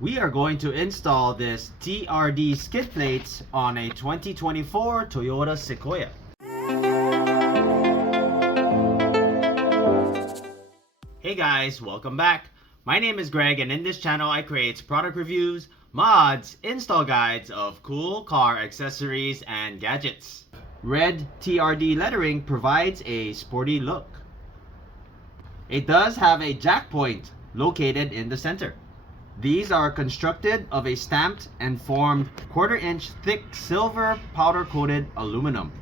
we are going to install this TRD skid plates on a 2024 Toyota Sequoia. Hey guys, welcome back. My name is Greg, and in this channel I create product reviews, mods, install guides of cool car accessories and gadgets. Red TRD lettering provides a sporty look. It does have a jack point located in the center. These are constructed of a stamped and formed 1/4-inch thick silver powder coated aluminum.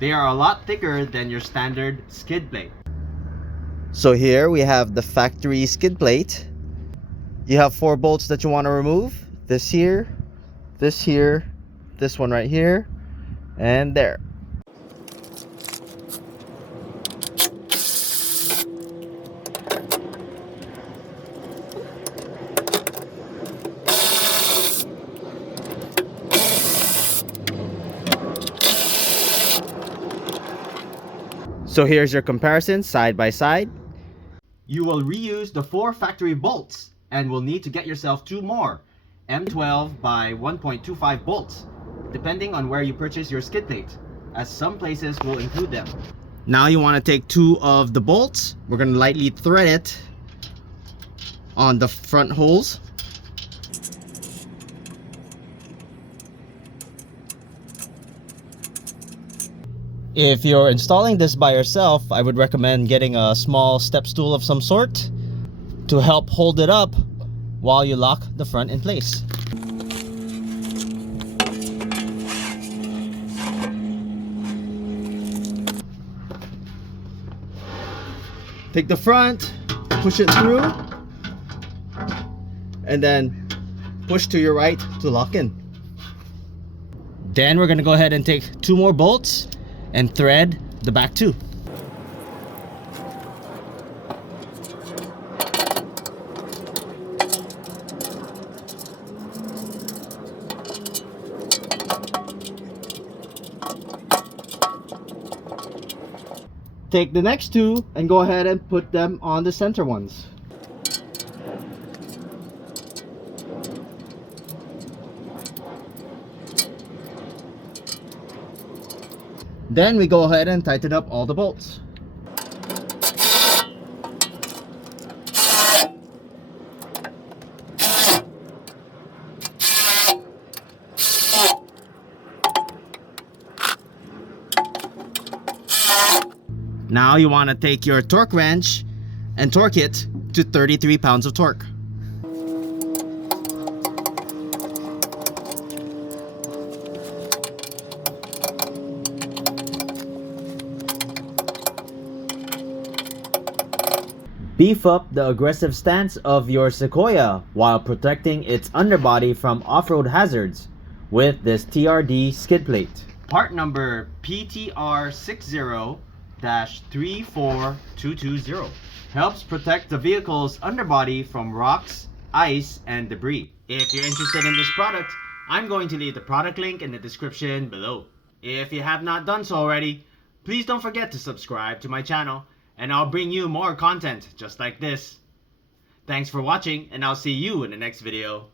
They are a lot thicker than your standard skid plate. So here we have the factory skid plate. You have 4 bolts that you want to remove. This here, this one right here, and there. So here's your comparison side by side. You will reuse the 4 factory bolts and will need to get yourself 2 more M12 by 1.25 bolts, depending on where you purchase your skid plate, as some places will include them. Now you want to take 2 of the bolts. We're going to lightly thread it on the front holes. If you're installing this by yourself, I would recommend getting a small step stool of some sort to help hold it up while you lock the front in place. Take the front, push it through, and then push to your right to lock in. Then we're going to go ahead and take 2 more bolts and thread the back too. Take the next 2 and go ahead and put them on the center ones. Then we go ahead and tighten up all the bolts. Now you want to take your torque wrench and torque it to 33 pounds of torque. Beef up the aggressive stance of your Sequoia while protecting its underbody from off-road hazards with this TRD skid plate. Part number PTR60-34220 helps protect the vehicle's underbody from rocks, ice, and debris. If you're interested in this product, I'm going to leave the product link in the description below. If you have not done so already, please don't forget to subscribe to my channel, and I'll bring you more content just like this. Thanks for watching, and I'll see you in the next video.